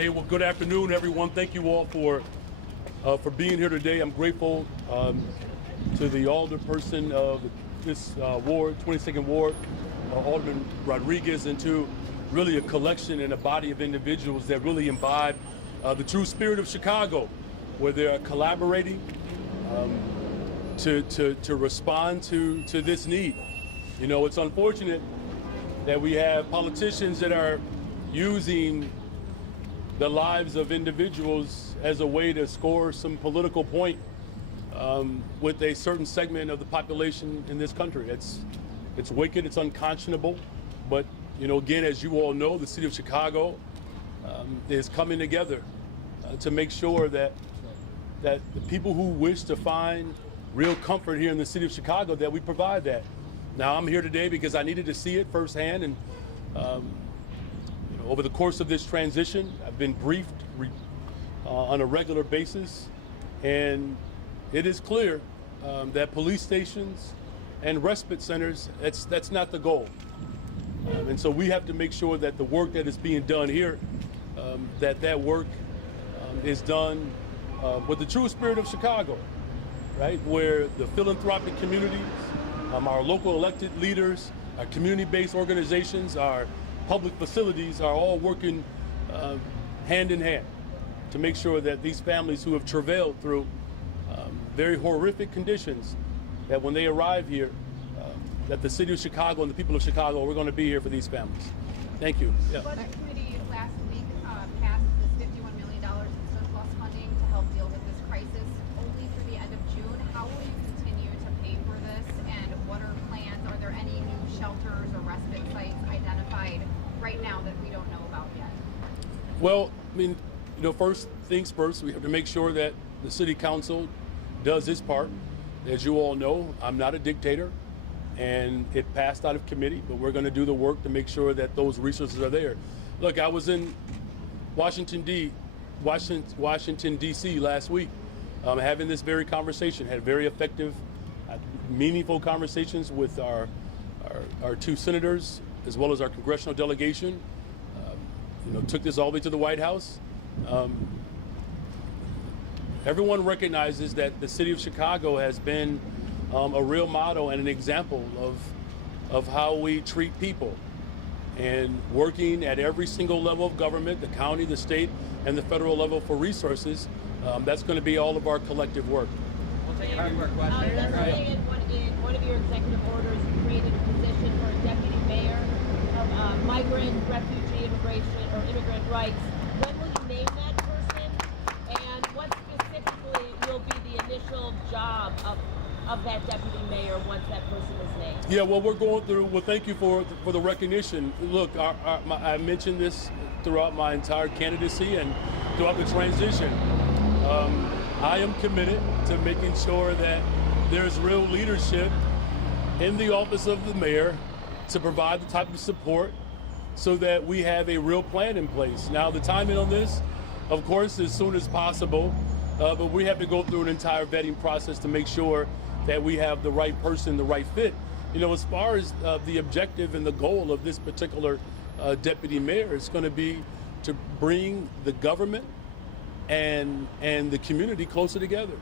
Hey, well, good afternoon, everyone. Thank you all for being here today. I'm grateful to the alderperson of this ward, 22nd Ward, Alderman Rodriguez, and to really a collection and a body of individuals that really imbibe the true spirit of Chicago, where they are collaborating to respond to this need. You know, it's unfortunate that we have politicians that are using the lives of individuals as a way to score some political point with a certain segment of the population in this country. It's wicked, it's unconscionable, but you know, again, as you all know, the city of Chicago is coming together to make sure that the people who wish to find real comfort here in the city of Chicago, that we provide that. Now, I'm here today because I needed to see it firsthand, and you know, over the course of this transition, I've been briefed on a regular basis, and it is clear that police stations and respite centers, that's not the goal. And so we have to make sure that the work that is being done here, that work is done with the true spirit of Chicago, right? Where the philanthropic communities, our local elected leaders, our community-based organizations, our public facilities are all working hand in hand to make sure that these families who have travailed through very horrific conditions, that when they arrive here, that the city of Chicago and the people of Chicago, we're going to be here for these families. Thank you. Yeah. The Budget Committee last week passed this $51 million in surplus funding to help deal with this crisis only through the end of June. How will you continue to pay for this, and what are plans? Are there any new shelters or respite sites identified right now that we don't know about yet? Well, I mean, you know, first things first, we have to make sure that the city council does its part. As you all know, I'm not a dictator, and it passed out of committee, but we're going to do the work to make sure that those resources are there. Look, I was in Washington, D.C. last week having this very conversation, had very effective, meaningful conversations with our two senators, as well as our congressional delegation. You know, took this all the way to the White House. Everyone recognizes that the city of Chicago has been a real model and an example of how we treat people, and working at every single level of government, the county, the state, and the federal level for resources. That's going to be all of our collective work. We'll take hard work. Yesterday, in one of your executive orders, you created a position for a deputy mayor of migrant, refugee, immigration, or immigrant rights. When will you name that person, and what specifically will be the initial job of that deputy mayor once that person is named? Yeah, well, we're going through. Well, thank you for the recognition. Look, I mentioned this throughout my entire candidacy and throughout the transition. I am committed to making sure that there's real leadership in the office of the mayor to provide the type of support so that we have a real plan in place. Now, the timing on this, of course, as soon as possible, but we have to go through an entire vetting process to make sure that we have the right person, the right fit. You know, as far as the objective and the goal of this particular deputy mayor, it's going to be to bring the government and the community closer together.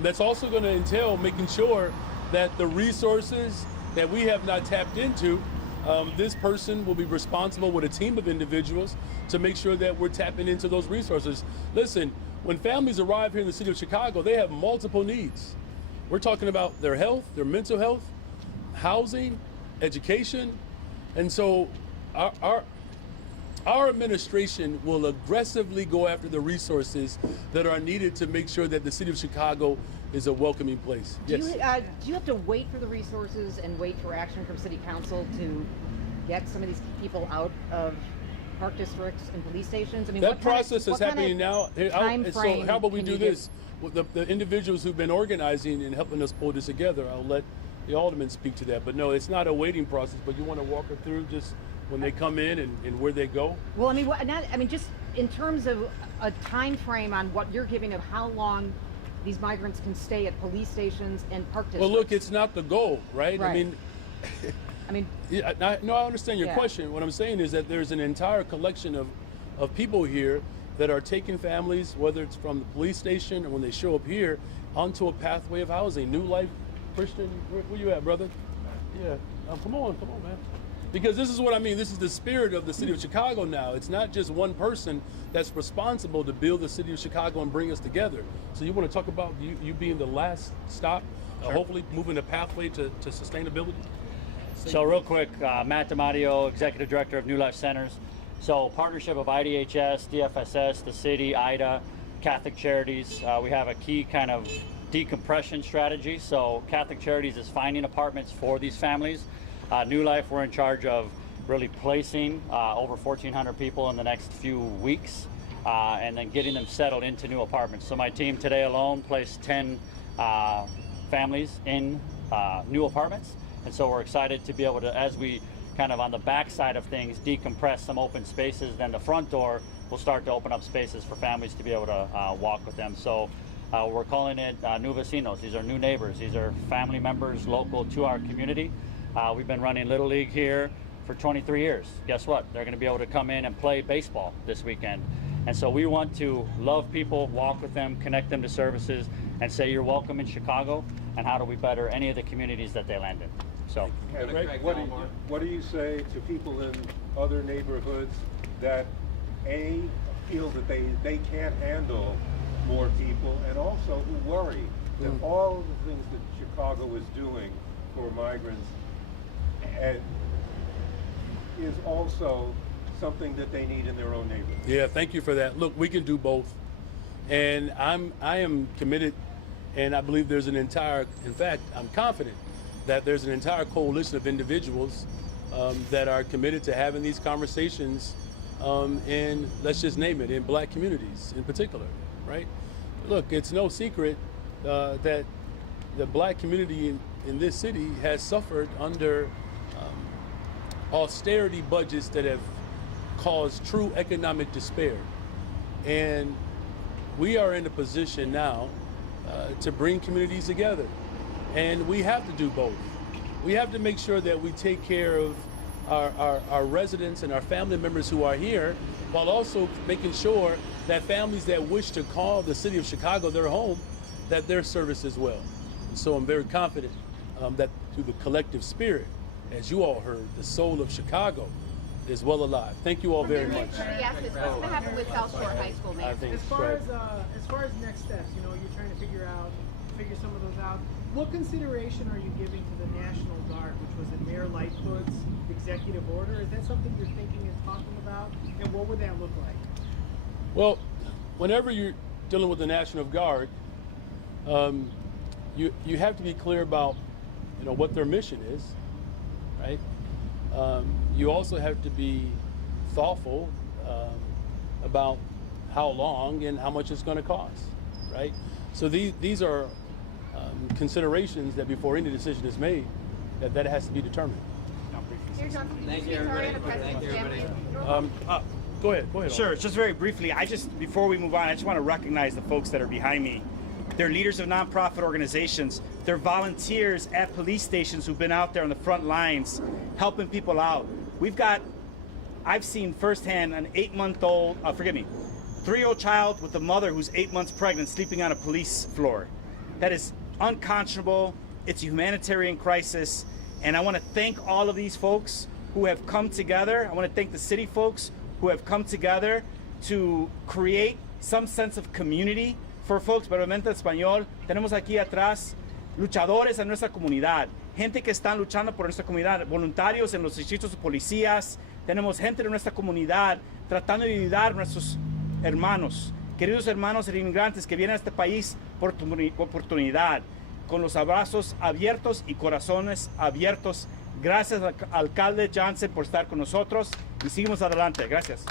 That's also going to entail making sure that the resources that we have not tapped into, this person will be responsible with a team of individuals to make sure that we're tapping into those resources. Listen, when families arrive here in the city of Chicago, they have multiple needs. We're talking about their health, their mental health, housing, education, and so our administration will aggressively go after the resources that are needed to make sure that the city of Chicago is a welcoming place. Do you have to wait for the resources and wait for action from city council to get some of these people out of park districts and police stations? I mean, that process is happening now. So how about we do this? The individuals who've been organizing and helping us pull this together, I'll let the alderman speak to that. But no, it's not a waiting process, but you want to walk her through just when they come in and where they go? Well, I mean, just in terms of a time frame on what you're giving of how long these migrants can stay at police stations and park districts. Well, look, it's not the goal, right? Right. I mean, yeah, no, I understand your question. What I'm saying is that there's an entire collection of of people here that are taking families, whether it's from the police station or when they show up here, onto a pathway of housing. New Life Christian, where you at, brother? Yeah, come on, man. Because this is what I mean. This is the spirit of the city of Chicago now. It's not just one person that's responsible to build the city of Chicago and bring us together. So you want to talk about you being the last stop, hopefully moving the pathway to sustainability? So real quick, Matt DiMatteo, Executive Director of New Life Centers. So partnership of IDHS, DFSS, the city, IDA, Catholic Charities. We have a key kind of decompression strategy. So Catholic Charities is finding apartments for these families. New Life, we're in charge of really placing over 1,400 people in the next few weeks and then getting them settled into new apartments. So my team today alone placed 10 families in new apartments. And so we're excited to be able to, as we kind of on the back side of things, decompress some open spaces, then the front door will start to open up spaces for families to be able to walk with them. So we're calling it new vecinos. These are new neighbors. These are family members local to our community. We've been running Little League here for 23 years. Guess what? They're going to be able to come in and play baseball this weekend. And so we want to love people, walk with them, connect them to services, and say you're welcome in Chicago, and how do we better any of the communities that they land in. So, And what do you say to people in other neighborhoods that feel that they can't handle more people, and also who worry that all of the things that Chicago is doing for migrants is also something that they need in their own neighborhood? Yeah, thank you for that. Look, we can do both. And I am committed, and I believe there's in fact, I'm confident that there's an entire coalition of individuals that are committed to having these conversations in, let's just name it, in black communities in particular, right? Look, it's no secret that the black community in this city has suffered under austerity budgets that have caused true economic despair. And we are in a position now to bring communities together. And we have to do both. We have to make sure that we take care of our residents and our family members who are here, while also making sure that families that wish to call the city of Chicago their home, that they're serviced as well. And so I'm very confident that through the collective spirit, as you all heard, the soul of Chicago is well alive. Thank you all very much. Let me ask this. What's going to happen with South Shore High School, I Mayor? think As far as next steps, you know, you're trying to figure some of those out. What consideration are you giving to the National Guard, which was in Mayor Lightfoot's executive order? Is that something you're thinking and talking about? And what would that look like? Well, whenever you're dealing with the National Guard, you have to be clear about, you know, what their mission is, right? You also have to be thoughtful about how long and how much it's going to cost, right? So these are considerations that before any decision is made, that has to be determined. Mayor Johnson, did Thank you you, speak already everybody. on the Thank you, president's everybody. family? Go ahead. Sure, just very briefly, before we move on, I just want to recognize the folks that are behind me. They're leaders of nonprofit organizations. They're volunteers at police stations who've been out there on the front lines helping people out. I've seen firsthand an 3-year-old child with a mother who's 8 months pregnant sleeping on a police floor. That is unconscionable. It's a humanitarian crisis. And I want to thank all of these folks who have come together. I want to thank the city folks who have come together to create some sense of community for folks. Brevemente español, tenemos aquí atrás luchadores en nuestra comunidad, gente que están luchando por nuestra comunidad, voluntarios en los distritos de policías, tenemos gente de nuestra comunidad tratando de ayudar a nuestros hermanos, queridos hermanos inmigrantes que vienen a este país por oportunidad, con los abrazos abiertos y corazones abiertos. Gracias al alcalde Johnson por estar con nosotros y seguimos adelante. Gracias.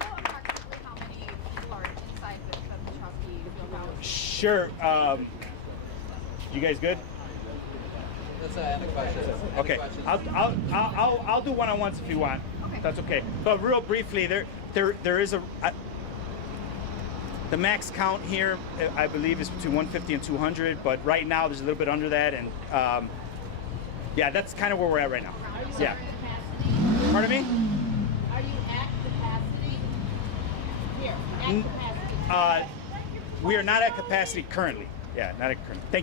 Approximately how many people are inside the Trustee Fieldhouse? Sure. You guys good? Let's end the questions. Okay. I'll do one-on-ones if you want. Okay. That's okay. But real briefly, there is the max count here, I believe, is between 150 and 200. But right now, there's a little bit under that, and yeah, that's kind of where we're at right now. Yeah. Pardon me? Are you at capacity? Here, at capacity. We are not at capacity currently. Yeah, not at current. Thank